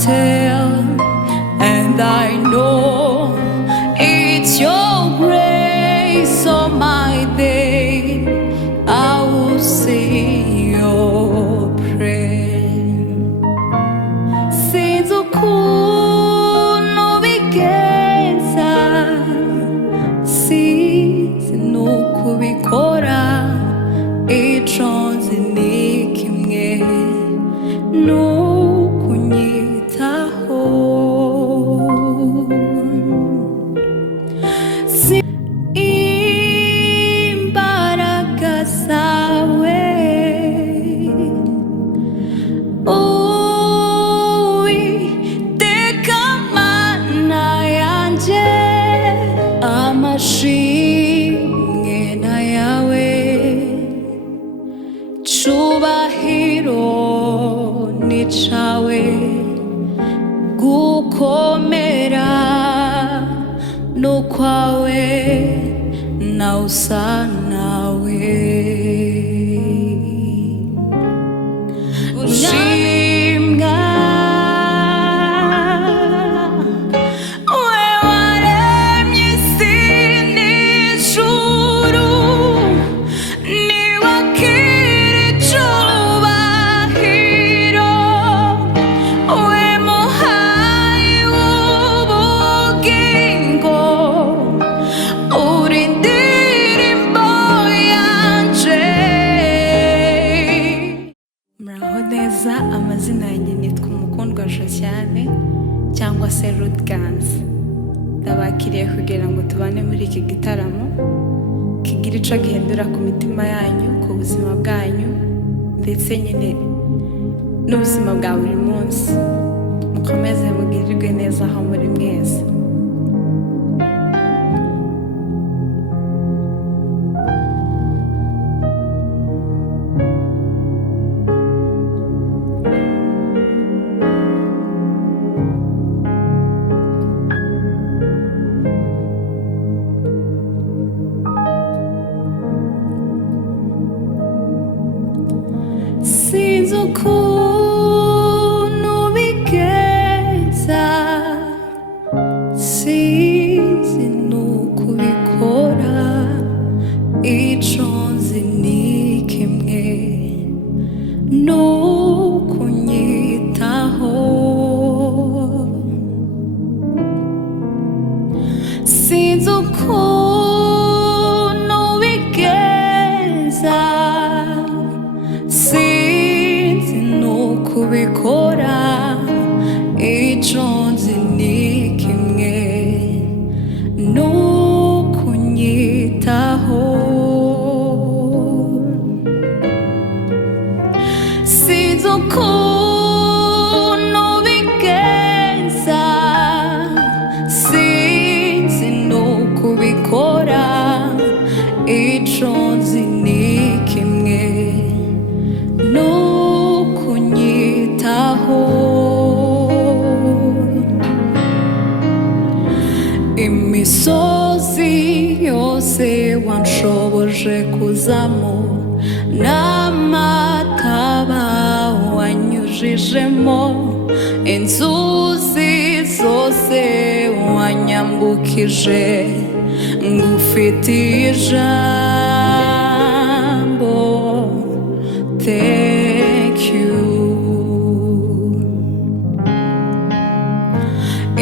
tell, and I know it's your grace on my day. I will sing your praise. Since you could not be since no could be kora, ichonzi ni kimwe no kunyitaho. Imbaraga zawe Uwiteka Mana yanje, amashimwe na yawe, cubahiro ni cawe, gukomera no kwawe, na usa nawe. Ushimwa we waremye isi n'ijuru, ni wakira icubahiro, we muhayi w'ubugingo, uri indirimbo yanje. Muraho neza, amazina yanjye nitwa Umukundwa Josiane cyangwa se Rudgans. Ndabakiriye kugira ngo tubane muri iki gitaramo kigira ico gihindura ku mitima yanyu, ku buzima bwanyu, ndetse nyine n'ubuzima bwa buri munsi. Mukomeze mugirirwe neza aho muri mwese. Sinzi ukuntu bigeza, sinzi n'ukubikora, ico nzi ni kimwe n'ukunyitaho. Sinzi ukuntu bigeza, sinzi n'ukubikora, ico nzi ni kimwe n'ukunyitaho. Sinzi ukuntu bigeza, sinzi n'ukubikora, ico nzi ni kimwe n'ukunyitaho. Imisozi yose wanshoboje kuzamo, n'amataba wanyujijemo, inzuzi zose wanyambukije, ngufitiye ijambo. Thank you.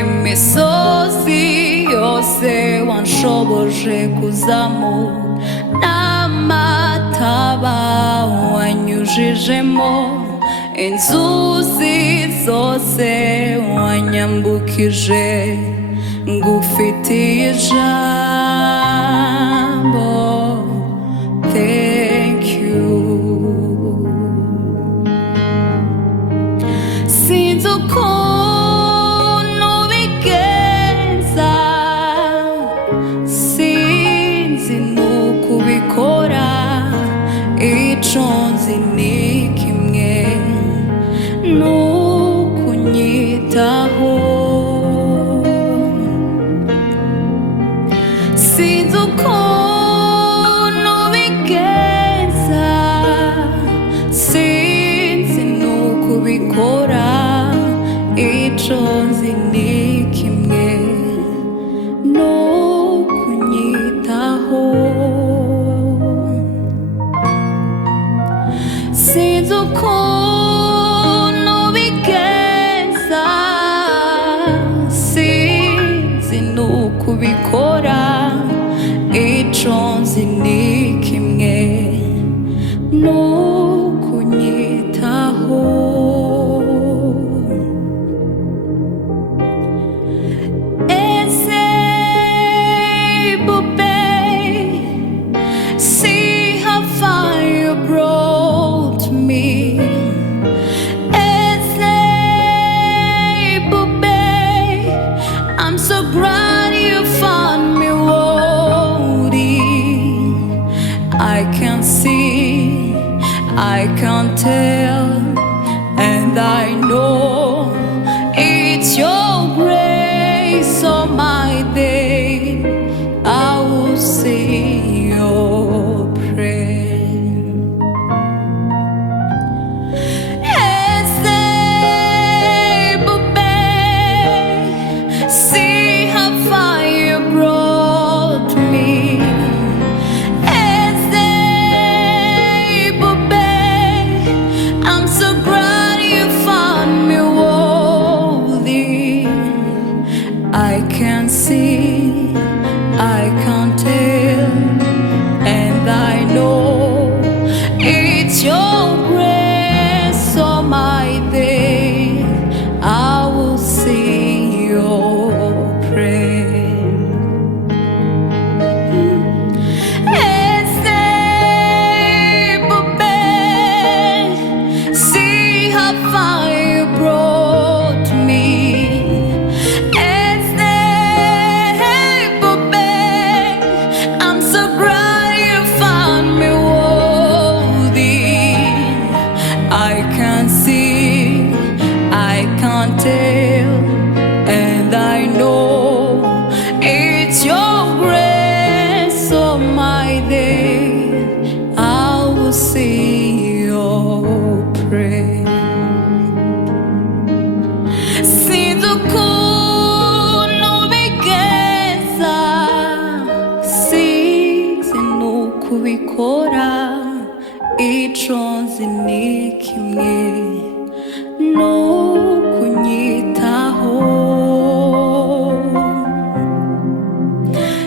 Imisozi yose wanshoboje kuzamo, n'amataba wanyujijemo, inzuzi zose wanyambukije, ngufitiye ijambo. Thank you. Sinzi ukuntu bigeza, sinzi n'ukubikora, ico nzi ni kimwe n'ukunyitaho. nzi ni kimwe no kunyitaho. Sinzi ukuntu bigenza, sinzi n'uko ubikora, icyo nzi ni kimwe no kunyitaho. Ese bube, see how far you brought me. Ese bube, I'm so glad you found me worthy. I can see, I can tell, and I know it's your grace on my day. I will sing your praise. See how far you brought me. I'm so glad you found me worthy. I can see, I can tell, and I know it's your grace on my day. I will sing your praise. See how far you brought me. I'm so glad you found me worthy. I can see, I can tell, and I know it's your grace on my day. I will sing your praise. Sinzi ukuntu bigenza, sinzi n'uko ubikora, icyo nzi ni kimwe no kunyitaho.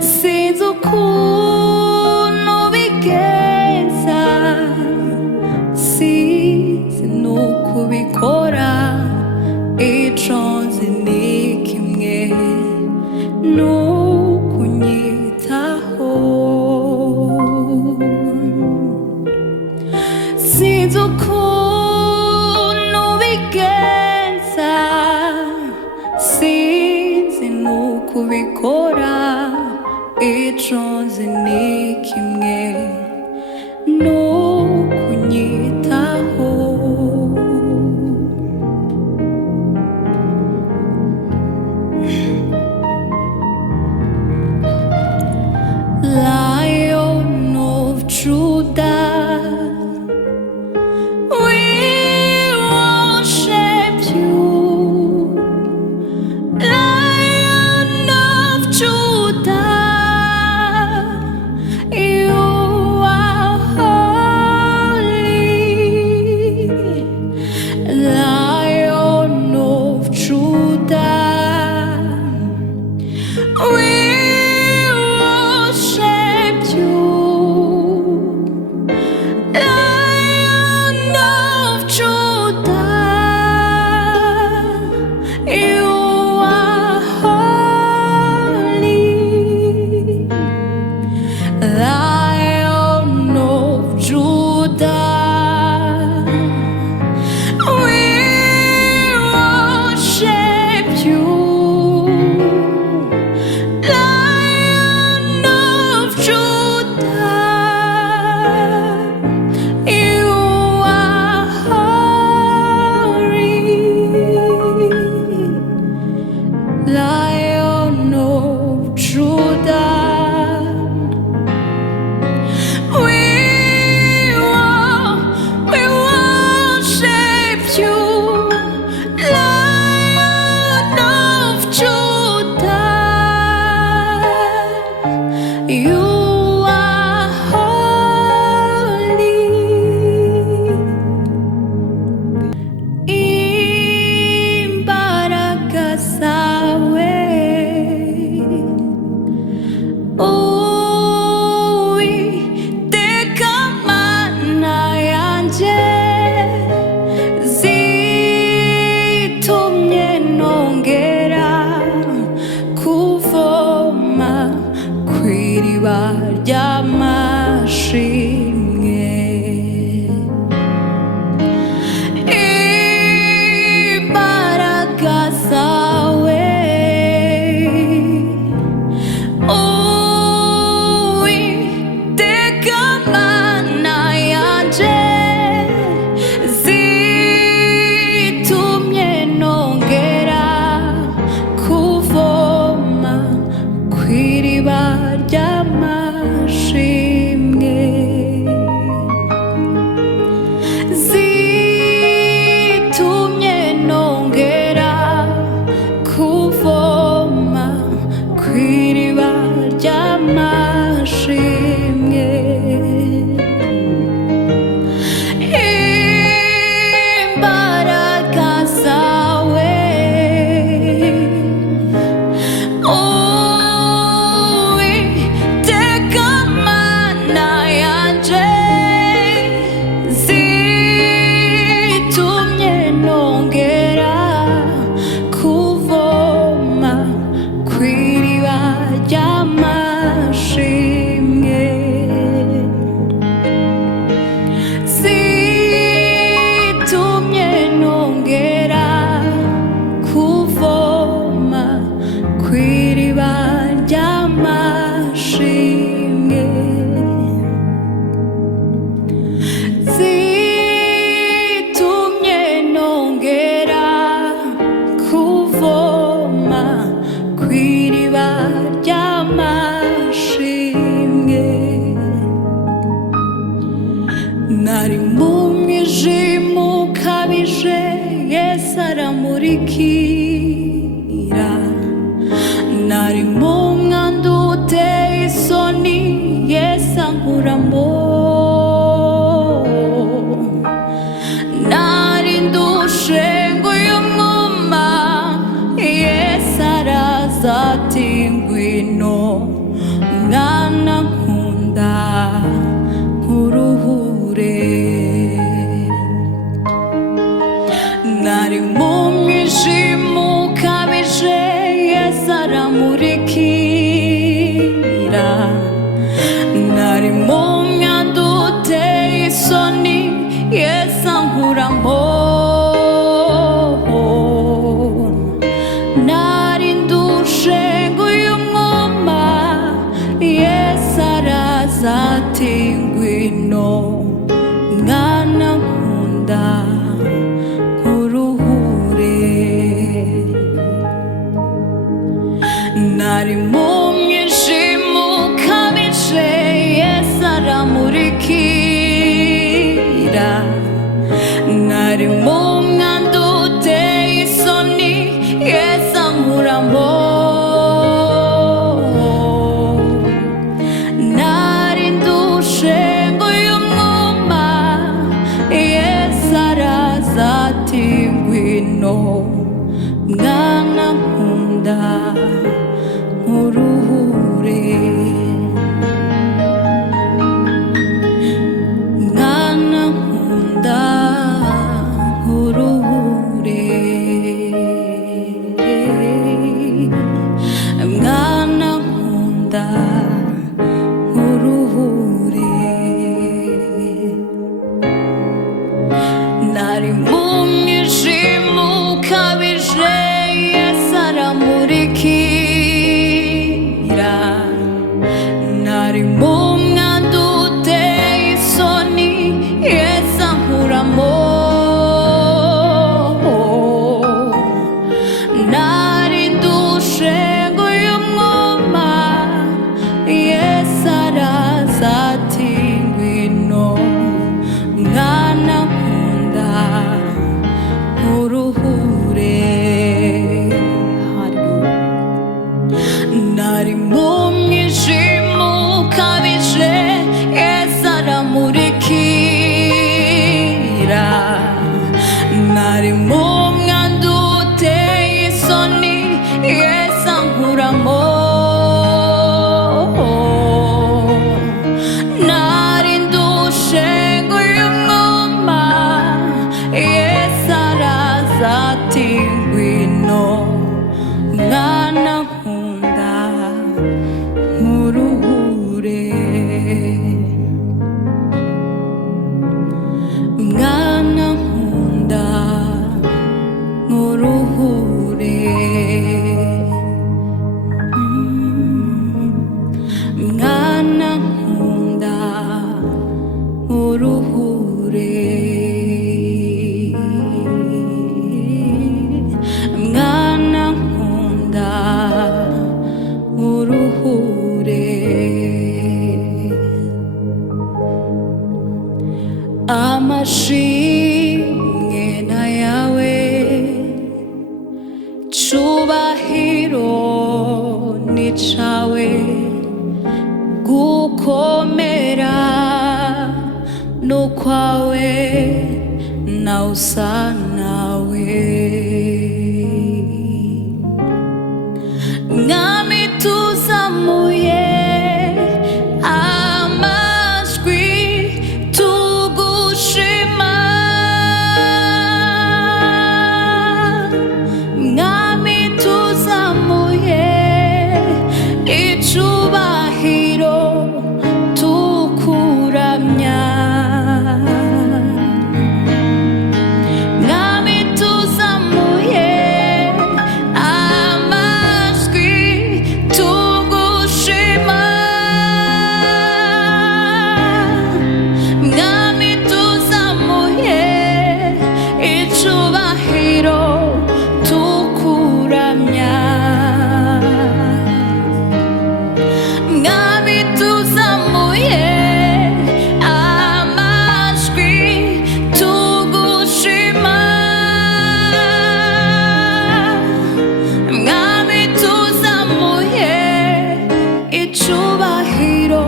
Sinzi ukuntu bigenza, sinzi n'uko ubikora, icyo nzi ni kimwe no kunyitaho. Sinzi ukuntu bigenza, sinzi n'uko ubikora, icyo nzi ni kimwe no kunyitaho. Lion of Judah, we worship you. Lion of Judah, you are holy. Lion of Judah, we worship you. Lion of Judah, you are holy. zawe Uwiteka Mana yanjye zitumye nongera kuvoma kw'iriba ry'amashimwe imbaraga zawe Uwiteka Mana yanjye zitumye nongera kuvoma kw'iriba ry'amashimwe zitumye nongera kuvoma kw'iriba ry'amashimwe imbaraga zawe Uwiteka Mana yanjye zitumye nongera kuvoma kw'iriba ry'amashimwe zitumye nongera kuvoma kw'iriba ry'amashimwe zitumye nongera kuvoma kw'iriba ry'amashimwe nari mu mwijima ukabije Yesu aramurikira nari mu mwanda uteye isoni Yesu ankuramo nari ndushe nguyu mwuma Yesu araza ati ngwino mwana nkunda nkuruhure nari mu mwijima ukabije Yesu aramurikira nari mu mwanda uteye isoni Yesu ankuramo nari ndushe nguyu mwuma Yesu araza ati ngwino mwana nkunda nkuruhure nari mu mwijima ukabije Yesu aramurikira nari mu mwanda uteye isoni Yesu ankuramo nari ndushe nguyu mwuma Yesu araza ati ngwino mwana nkunda nkuruhure mwana nkunda nkuruhure mwana nkunda nkuruhure nari mu mwijima ukabije Yesu aramurikira nkuramo nari ndushe nguyu mwuma Yesu araza ati ngwino mwana nkunda nkuruhure mwana nkunda nkuruhure mwana nkunda nkuruhure mwana nkunda nkuruhure amashimwe na yawe cubahiro ni cawe gukomera nukwawe nawe usa nawe mwami tuzamuye amajwi tugushima mwami tuzamuye icubahiro tukuramya mwami tuzamuye amajwi tugushima mwami tuzamuye icubahiro tukuramya mwami tuzamuye amajwi tugushima mwami tuzamuye icubahiro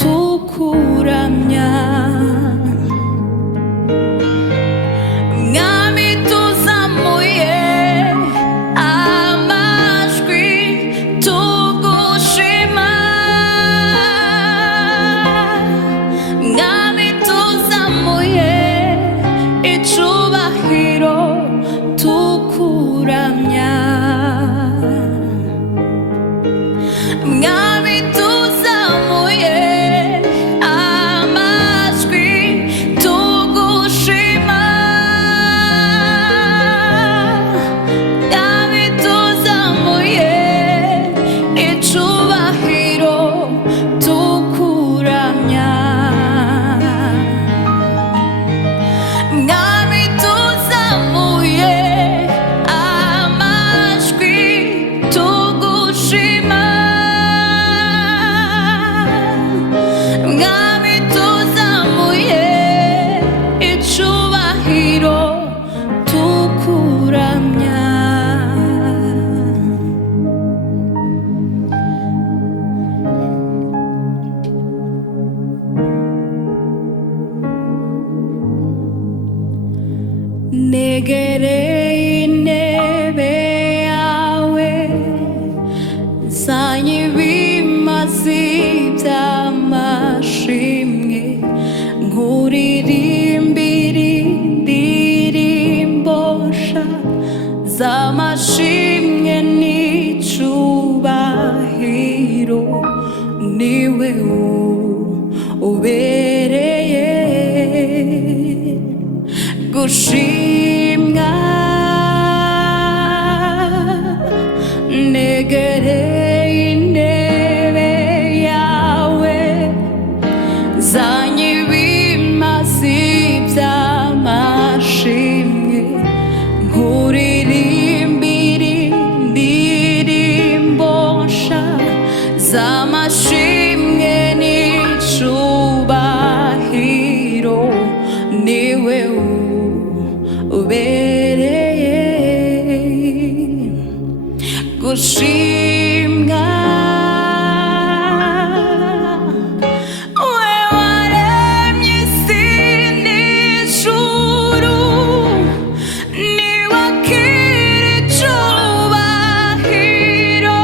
tukuramya mwami tuzamuye amajwi tugushima mwami tuzamuye icubahiro tukuramya mwami tuzamuye amajwi tugushima mwami tuzamuye icubahiro tukuramya mwami tuzamuye amajwi tugushima mwami tuzamuye icubahiro tukuramya negereye intebe yawe zanye ibimazi by'amashimwe nkuririmbira indirimbo nsha z'amashimwe n'icubahiro niwe ubereye gushimwa negereye intebe yawe zanye ibimazi by'amashimwe nkuririmbira indirimbo nsha z'amashimwe n'icubahiro niwe ubereye gushimwa we waremye isi n'ijuru niwe akira icubahiro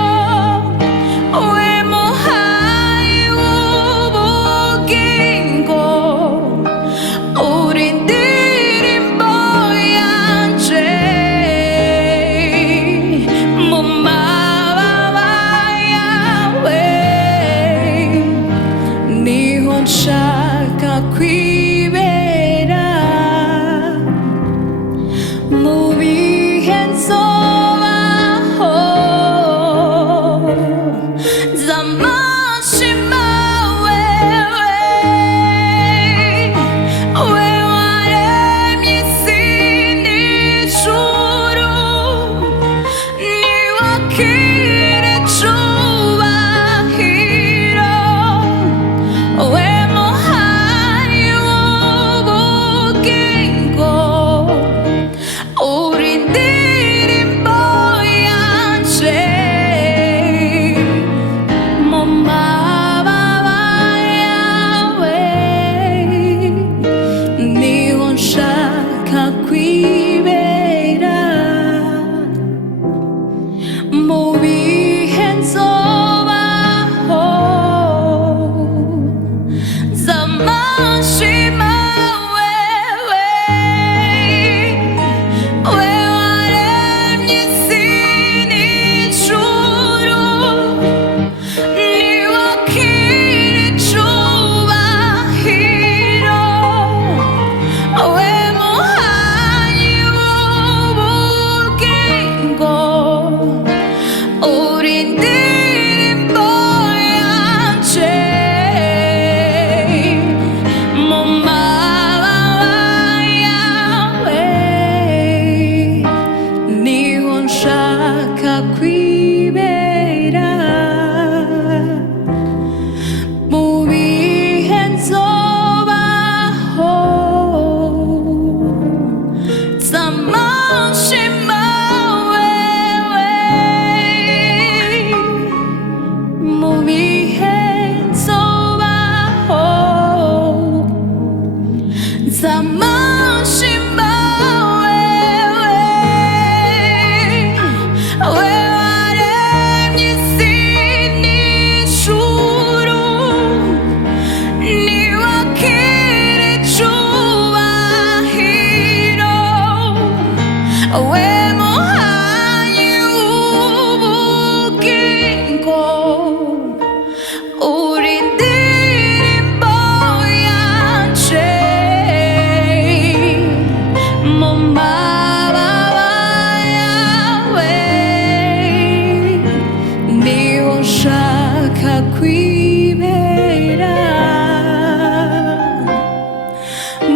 kwibera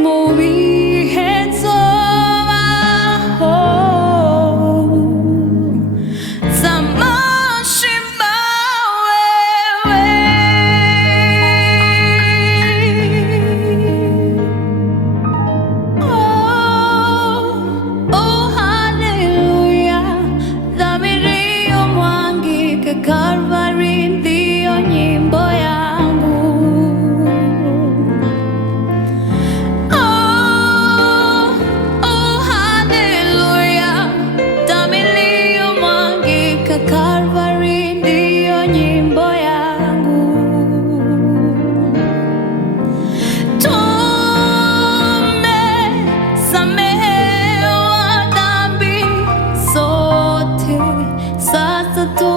mu bihe nzobaho z'amashimwe wewe. Oh, hallelujah, dhamirio mwangike Calvary ndiyo nyimbo yangu. Oh, hallelujah, dhamirio mwangike Calvary ndiyo nyimbo yangu. Tumesamehewa dhambi zote, sasa tu